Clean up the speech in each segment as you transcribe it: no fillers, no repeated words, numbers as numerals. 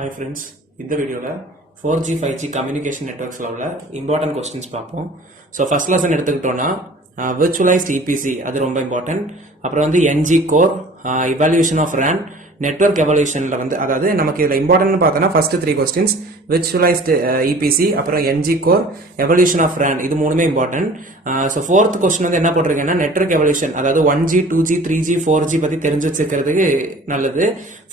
Hi friends, இந்த வீடியோல 4G 5G communication நெட்வொர்க்ஸ்ல உள்ள இம்பார்ட்டன்ட் கொஸ்டின்ஸ் பார்ப்போம். ஸோ ஃபர்ஸ்ட் லெசன் எடுத்துக்கிட்டோம்னா விர்ச்சுவலைஸ்ட் இபிசி அது ரொம்ப இம்பார்ட்டன்ட். அப்புறம் வந்து NG core, evaluation of RAN, network எவல்யூஷன்ல வந்து அதாவது நமக்கு இதுல இம்பார்ட்டன்ட் பார்த்தோம்னா ஃபர்ஸ்ட் 3 கொஸ்டின்ஸ் விர்ச்சுவலைஸ்ட் இபிசி, அப்புறம் NG core, evolution of RAN, இது மூணுமே இம்பார்ட்டன்ட். ஸோ ஃபோர்த் கொஸ்டின் வந்து என்ன போட்டிருக்கேன்னா நெட்வொர்க் எவல்யூஷன், அதாவது 1G 2G 3G 4G பத்தி தெரிஞ்சு வச்சிருக்கிறதுக்கு நல்லது.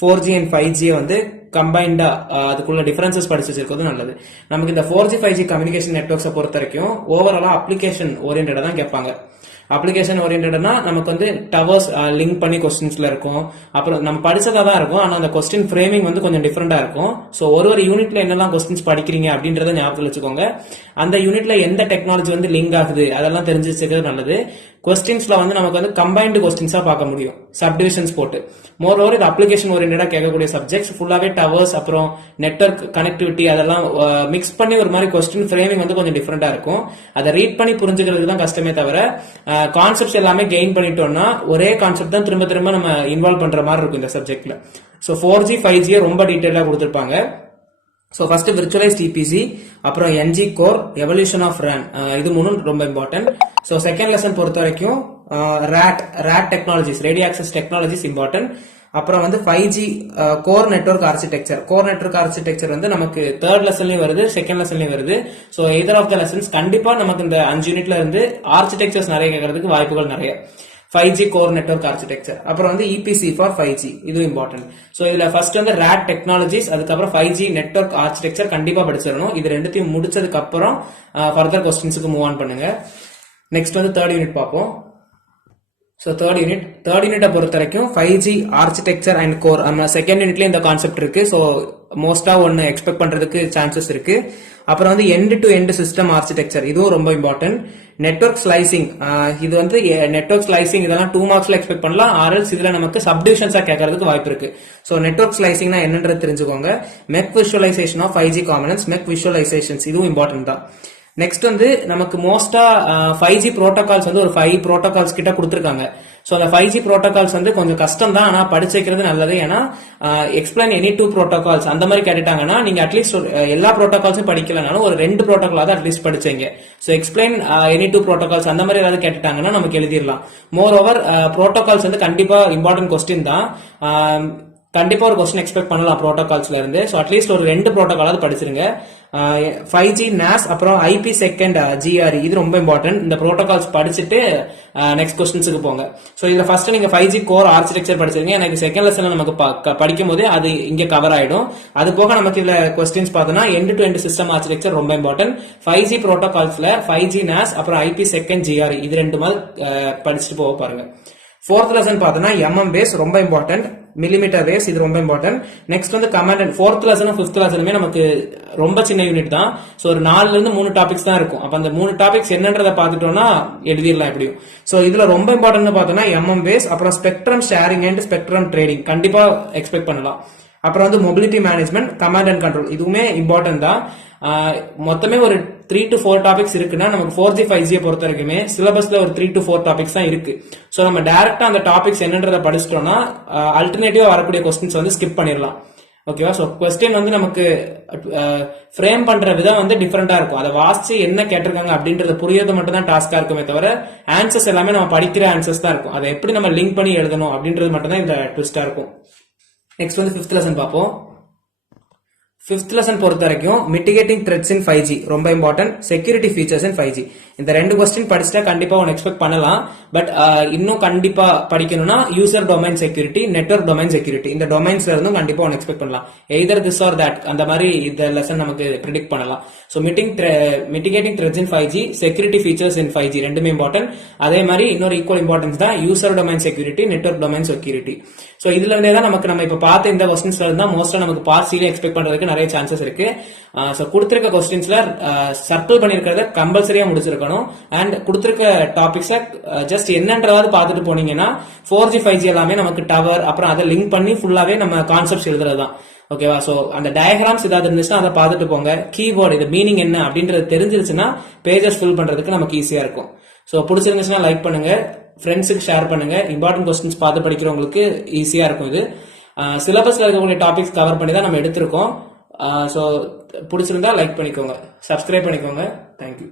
4G அண்ட் 5G வந்து கம்பைண்டா அதுக்குள்ள டிஃபரன்சஸ் படிச்சு வச்சிருக்கிறது நல்லது. நமக்கு இந்த 4G 5G கம்யூனிகேஷன் நெட்வொர்க்ஸை பொறுத்த வரைக்கும் ஓவராலா அப்ளிகேஷன் ஓரியன்டா தான் கேட்பாங்க. அப்ளிகேஷன் ஓரியன்டா நமக்கு வந்து டவர்ஸ் லிங்க் பண்ணி கொஸ்டின்ஸ்ல இருக்கும். அப்புறம் நம்ம படிச்சதா தான் இருக்கும், ஆனா அந்த கொஸ்டின் ஃப்ரேமிங் வந்து கொஞ்சம் டிஃபரெண்டா இருக்கும். ஸோ ஒரு யூனிட்ல என்னெல்லாம் கொஸ்டின்ஸ் படிக்கிறீங்க அப்படின்றத ஞாபகத்தில் வச்சுக்கோங்க. அந்த யூனிட்ல எந்த டெக்னாலஜி வந்து லிங்க் ஆகுது அதெல்லாம் தெரிஞ்சு வச்சுக்கிறது நல்லது. கொஸ்டின்ஸ்ல வந்து நமக்கு வந்து கம்பைன்டு கொஸ்டின்ஸா பார்க்க முடியும், சப்டிவிஷன்ஸ் போட்டு. மோர் ஓவர் இது அப்ளிகேஷன் ஓரியன்டா கேட்கக்கூடிய சப்ஜெக்ட்ஸ் ஃபுல்லாவே டவர்ஸ் அப்புறம் நெட்வொர்க் கனெக்டிவிட்டி அதெல்லாம் மிக்ஸ் பண்ணி ஒரு மாதிரி கொஸ்டின் ஃப்ரேமிங் வந்து கொஞ்சம் டிஃபரெண்டா இருக்கும். அதை ரீட் பண்ணி புரிஞ்சுக்கிறதுக்கு தான் கஷ்டமே தவிர கான்செப்ட்ஸ் எல்லாமே கெயின் பண்ணிட்டோம்னா ஒரே கான்செப்ட் தான் திரும்ப திரும்ப நம்ம இன்வால்வ் பண்ற மாதிரி இருக்கும் இந்த சப்ஜெக்ட்ல. ஸோ 4G 5G ரொம்ப டீடைலா கொடுத்திருப்பாங்க. ஸோ ஃபர்ஸ்ட் விர்ச்சுவலைஸ்ட் இபிசி, அப்புறம் NG core, evolution of RAN, இது மூணும் ரொம்ப இம்பார்ட்டன்ட். ஸோ செகண்ட் லெசன் பொறுத்த வரைக்கும் rate technologies, radio access technologies important. அப்புறம் வந்து 5G கோர் நெட்வொர்க் ஆர்கிடெக்சர் வந்து நமக்கு தேர்ட் லெசன்லயும் வருது, செகண்ட் லெசன்லயும் வருது. So either of the lessons கண்டிப்பா நமக்கு இந்த 5 யூனிட்ல இருந்து ஆர்கிடெக்சர்ஸ் நிறைய கேட்கறதுக்கு வாய்ப்புகள் நிறைய. 5G கோர் நெட்வொர்க் ஆர்கிடெக்சர், அப்புறம் வந்து EPC ஃபார் 5G, இது இம்பார்ட்டன்ட். ஸோ இதுல ஃபர்ஸ்ட் வந்து ரேட் டெக்னாலஜிஸ், அதுக்கப்புறம் 5G நெட்வொர்க் ஆர்கிடெக்சர் கண்டிப்பா படிச்சிடணும். இது ரெண்டுத்தையும் முடிச்சதுக்கு அப்புறம் ஃபர்தர் கொஸ்டின்ஸுக்கு மூவ் ஆன் பண்ணுங்க. நெக்ஸ்ட் வந்து தேர்ட் யூனிட் பார்ப்போம். ஸோ தேர்ட் யூனிட்டை பொறுத்த வரைக்கும் 5G ஆர்கிடெக்சர் அண்ட் கோர், நம்ம செகண்ட் யூனிட்ல இந்த கான்செப்ட் இருக்கு. ஸோ மோஸ்டா ஒன்னு எக்ஸ்பெக்ட் பண்றதுக்கு சான்சஸ் இருக்கு. அப்புறம் வந்து end to end system architecture, இதுவும் ரொம்ப இம்பார்ட்டன்ட். நெட்வொர்க் ஸ்லைசிங், இது வந்து நெட்வொர்க் ஸ்லைசிங் இதெல்லாம் 2 மார்க்ஸ்ல எக்ஸ்பெக்ட் பண்ணலாம். ஆர்எல்ஸ் இதுல நமக்கு சப்டிவிஷன்ஸா கேட்கறதுக்கு வாய்ப்பு இருக்கு. ஸோ நெட்வொர்க் ஸ்லைசிங்னா என்னன்றது தெரிஞ்சுக்கோங்க. MEC visualization of 5G components, MEC visualizations, இதுவும் இம்பார்ட்டன்ட் தான். நெக்ஸ்ட் வந்து நமக்கு மோஸ்டா 5G புரோட்டோகால்ஸ் வந்து ஒரு 5 புரோட்டோகால்ஸ் கிட்ட கொடுத்துருக்காங்க. ஸோ அந்த 5G புரோட்டோகால்ஸ் வந்து கொஞ்சம் கஷ்டம் தான், ஆனா படிச்சு வைக்கிறது நல்லது. ஏன்னா எக்ஸ்பிளைன் எனி 2 புரோட்டோகால்ஸ் அந்த மாதிரி கேட்டுட்டாங்கன்னா நீங்க அட்லீஸ்ட் எல்லா புரோட்டோகால்ஸும் படிக்கலனாலும் ஒரு 2 புரோட்டோகால் அட்லீஸ்ட் படிச்சீங்க. ஸோ எக்ஸ்பிளைன் எனி 2 புரோட்டோகால்ஸ் அந்த மாதிரி ஏதாவது கேட்டுட்டாங்கன்னா நமக்கு எழுதிடலாம். மோர் ஓவர் புரோட்டோகால்ஸ் வந்து கண்டிப்பா இம்பார்ட்டன்ட் கொஸ்டின் தான். கண்டிப்பா ஒரு கொஸ்டின் எக்ஸ்பெக்ட் பண்ணலாம் புரோட்டோகால்ஸ்ல இருந்து. ஸோ அட்லீஸ்ட் ஒரு 2 புரோட்டோகாலாவது படிச்சிருங்க. 5G NAS, அப்புறம் IP செகண்ட் GRE, இது ரொம்ப இம்பார்ட்டன்ட். இந்த புரோட்டோகால்ஸ் படிச்சுட்டு நெக்ஸ்ட் கொஸ்டின்ஸுக்கு போங்க. ஸோ இதுல ஃபர்ஸ்ட் நீங்க 5G கோர் ஆர்கிடெக்சர் படிச்சிருங்க. எனக்கு செகண்ட் லெசன்ல நமக்கு படிக்கும் போது அது இங்க கவர் ஆயிடும். அது போக நமக்கு இதுல கொஸ்டின்ஸ் பார்த்தோம்னா end to end system architecture ரொம்ப இம்பார்ட்டன்ட். 5G புரோட்டோகால்ஸ்ல 5G NAS, அப்புறம் IP செகண்ட் GRE, இது 2 மாதிரி படிச்சுட்டு போக பாருங்க. ஃபோர்த் லெசன் பார்த்தோம்னா MM பேஸ் ரொம்ப இம்பார்ட்டன்ட், மில்லிமீட்டர் வேவ்ஸ், இது ரொம்ப இம்பார்ட்டன்ட். நெக்ஸ்ட் வந்து கமாண்ட் அண்ட் ஃபோர்த் லெசனும் ஃபிஃப்த் லெசனுமே நமக்கு ரொம்ப சின்ன யூனிட் தான். ஸோ ஒரு 4ல இருந்து 3 டாபிக்ஸ் தான் இருக்கும். அப்ப அந்த 3 டாபிக்ஸ் என்னன்றதை பார்த்துட்டோம்னா எழுதிடலாம் எப்படியும். ஸோ இதுல ரொம்ப இம்பார்ட்டன்ட் பார்த்தோம்னா MM பேஸ், அப்புறம் spectrum sharing and spectrum trading கண்டிப்பா எக்ஸ்பெக்ட் பண்ணலாம். அப்புறம் வந்து mobility management, command and control, இதுவுமே இம்பார்ட்டன்ட் தான். மொத்தமே ஒரு 3 to 4 டாபிக்ஸ் இருக்குன்னா நமக்கு 4G 5G பொறுத்த வரைக்குமே சிலபஸ்ல ஒரு 3 to 4 டாபிக்ஸ் தான் இருக்கு. ஸோ நம்ம டைரக்டா அந்த டாபிக்ஸ் என்னன்றதை படிச்சிட்டோம்னா அல்டர்னேட்டிவா வரக்கூடிய கொஸ்டின்ஸ் வந்து ஸ்கிப் பண்ணிடலாம். ஓகேவா? ஸோ கொஸ்டின் வந்து நமக்கு ஃப்ரேம் பண்ற விதம் வந்து டிஃபரெண்டா இருக்கும். அதை வாசிச்சு என்ன கேட்டிருக்காங்க அப்படின்றது புரியறது மட்டும் தான் டாஸ்கா இருக்குமே தவிர ஆன்சர்ஸ் எல்லாமே நம்ம படிக்கிற ஆன்சர்ஸ் தான் இருக்கும். அதை எப்படி நம்ம லிங்க் பண்ணி எழுதணும் அப்படின்றது மட்டும் தான் இந்த ட்விஸ்டா இருக்கும். நெக்ஸ்ட் வந்து ஃபிஃப்த் லெசன் பார்ப்போம். ஃபிஃப்த் லெசன் பொறுத்த வரைக்கும் மிட்டிகேட்டிங் த்ரெட்ஸ் இன் 5G ரொம்ப important, security features in 5G. இந்த 2 கொஸ்டின் படிச்சுட்டா கண்டிப்பா ஒன்று எக்ஸ்பெக்ட் பண்ணலாம். பட் இன்னும் கண்டிப்பா படிக்கணும்னா user domain security, network domain security, இந்த டொமைன்ஸ்ல இருந்தும் கண்டிப்பா ஒன்று எக்ஸ்பெக்ட் பண்ணலாம். எய்தர் திஸ் ஆர் தட், அந்த மாதிரி இந்த லெசன் நமக்கு ப்ரிடிக்ட் பண்ணலாம். So mitigating threats in 5G, security features in 5G ரெண்டுமே இம்பார்ட்டன்ட். அதே மாதிரி இன்னொரு ஈக்குவல் இம்பார்ட்டன்ஸ் தான் user domain security, network domain security. So இதுல இருந்தே தான் நம்ம இப்ப பார்த்த இந்த கொஸ்டின்ஸ்ல இருந்தா மோஸ்டா நமக்கு பார்ட் சில எக்ஸ்பெக்ட் பண்றதுக்கு நிறைய சான்சஸ் இருக்கு. ஸோ கொடுத்திருக்க கொஸ்டின்ஸ்ல சர்க்கிள் பண்ணிருக்கிறத கம்பல்சரியா முடிச்சிருக்கணும். அண்ட் கொடுத்திருக்க டாபிக்ஸ ஜஸ்ட் என்னன்றதாவது பார்த்துட்டு போனீங்கன்னா 4G 5G எல்லாமே நமக்கு டவர், அப்புறம் அதை லிங்க் பண்ணி ஃபுல்லாவே நம்ம கான்செப்ட்ஸ் எழுதுறது தான். ஓகேவா? சோ அந்த டயக்ராம்ஸ் ஏதாவது இருந்துச்சுன்னா அதை பார்த்துட்டு போங்க. கீவேர்டு, இது மீனிங் என்ன அப்படின்றது தெரிஞ்சிருச்சுன்னா பேஜஸ் ஃபில் பண்றதுக்கு நமக்கு ஈஸியா இருக்கும். ஸோ பிடிச்சிருந்துச்சுன்னா லைக் பண்ணுங்க, ஃப்ரெண்ட்ஸுக்கு ஷேர் பண்ணுங்க. இம்பார்ட்டன்ட் கொஸ்டின்ஸ் பார்த்து படிக்கிறவங்களுக்கு ஈஸியா இருக்கும் இது. சிலபஸ்ல இருக்கக்கூடிய டாபிக்ஸ் கவர் பண்ணி தான் நம்ம எடுத்திருக்கோம். ஸோ பிடிச்சிருந்தா லைக் பண்ணிக்கோங்க, சப்ஸ்கிரைப் பண்ணிக்கோங்க. தேங்க்யூ.